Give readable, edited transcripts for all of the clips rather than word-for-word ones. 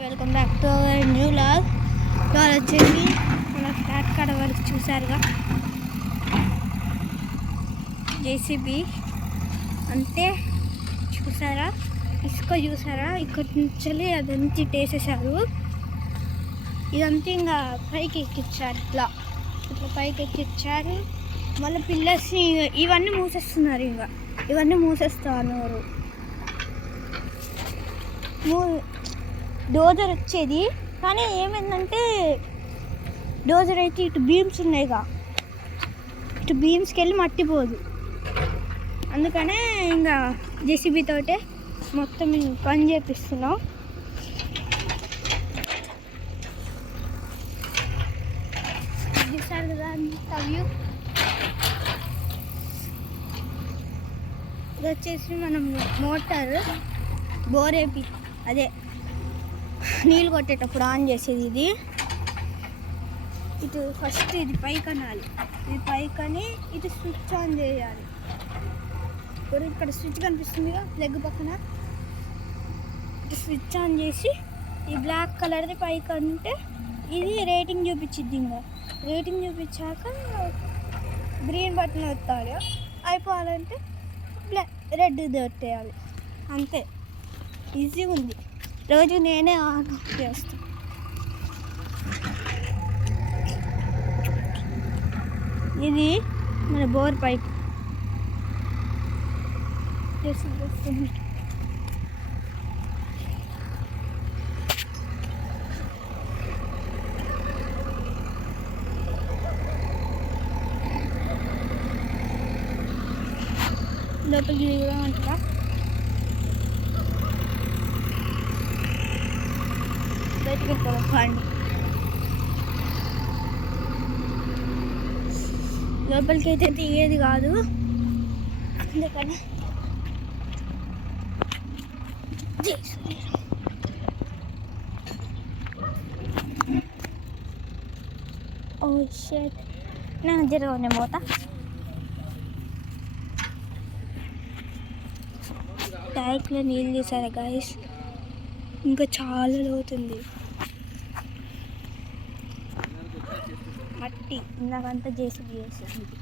Welcome back to our new vlog. ఇవాళ వచ్చేసి మన ఫ్లాట్ కాడ వరకు చూసారుగా జేసీబీ అంటే చూసారా, ఇసుక చూసారా, ఇక్కడి నుంచి అదంతా టేసేసారు. ఇదంతా ఇంకా పైకి ఎక్కించారు, ఇట్లా పైకి ఎక్కించారు. మళ్ళీ పిల్లర్స్ని ఇవన్నీ మూసేస్తున్నారు, ఇంకా ఇవన్నీ మూసేస్తున్నారు. డోజర్ వచ్చేది కానీ ఏమైందంటే డోజర్ అయితే ఇటు బీమ్స్ ఉన్నాయిగా, ఇటు బీమ్స్కి వెళ్ళి మట్టిపోదు. అందుకనే ఇంకా జేసీబీ తోటే మొత్తం పని చేపిస్తున్నాం. చూసారు కదా వ్యూ. ఇది వచ్చేసి మనం మోటార్ బోర్ వేపి అదే నీళ్ళు కొట్టేటప్పుడు ఆన్ చేసేది. ఇది ఇటు ఫస్ట్ ఇది పైకి అనాలి, ఇది పైకని ఇటు స్విచ్ ఆన్ చేయాలి. ఇప్పుడు ఇక్కడ స్విచ్ కనిపిస్తుందిగా ప్లగ్ పక్కన, ఇటు స్విచ్ ఆన్ చేసి ఈ బ్లాక్ కలర్ది పైకి అంటే ఇది రేటింగ్ చూపించిద్ది. ఇంకా రేటింగ్ చూపించాక గ్రీన్ బటన్ వస్తాడు, అయిపోవాలంటే రెడ్ కొట్టేయాలి. అంతే, ఈజీగా ఉంది. రోజు నేనే ఆన్ చేస్తాను. ఇది మన బోర్ పైప్ వస్తుంది. లోపలికి కూడా ఉంటా. బయటకి వెళ్ళిపోకండి, లోపలికి అయితే తీయేది కాదు. అందుకని ఓ షట్, నా జరగనే పోతా. ట్యాంక్లో నీళ్ళు తీసారా గాయస్, ఇంకా చాలా లోతుంది. మట్టి ఇందాకంతా జేసీబీ వేస్తుంది.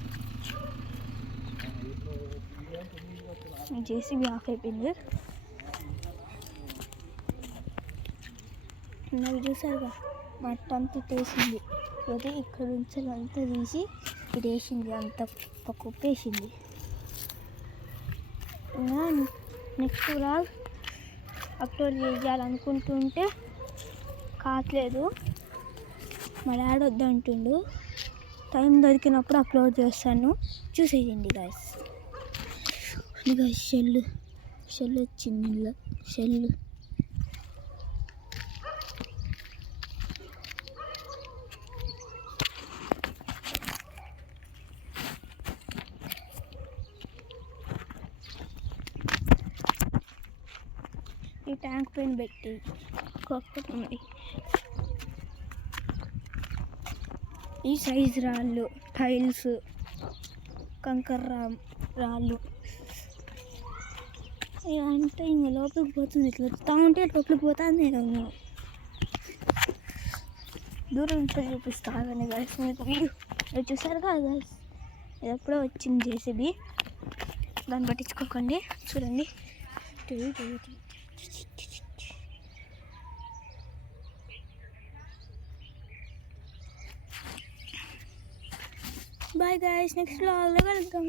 జేసీబీ ఆఫ్ అయిపోయింది. నాకు చూసారుగా మట్టి అంతా వేసింది. పోతే ఇక్కడ నుంచి అంతా తీసి ఇది వేసింది, అంత కుప్పేసింది. నెక్స్ట్ వ్లాగ్ అప్లోడ్ చేయాలనుకుంటుంటే కావట్లేదు. మా డాడీ వద్దంటుండు, టైం దొరికినప్పుడు అప్లోడ్ చేస్తాను, చూసేయండి గాయస్. షెల్ వచ్చింది, షెల్ ఈ ట్యాంక్ పైన పెట్టి ఒక్కొక్కటి ఉంది. ఈ సైజ్ రాళ్ళు, టైల్స్, కంకర రాళ్ళు ఇవంతా ఇంకా లోపలికి పోతుంది. ఇట్లా వస్తూ ఉంటే లోపలికి పోతుంది. నేను దూరం నుంచి చూపిస్తాను గాయస్ మీకు. మీరు చూసారు కదా గాయస్, ఇది ఎప్పుడో వచ్చింది జేసీబీ, దాన్ని పట్టించుకోకండి. చూడండి, bye guys, next vlog లో వెళ్దాం.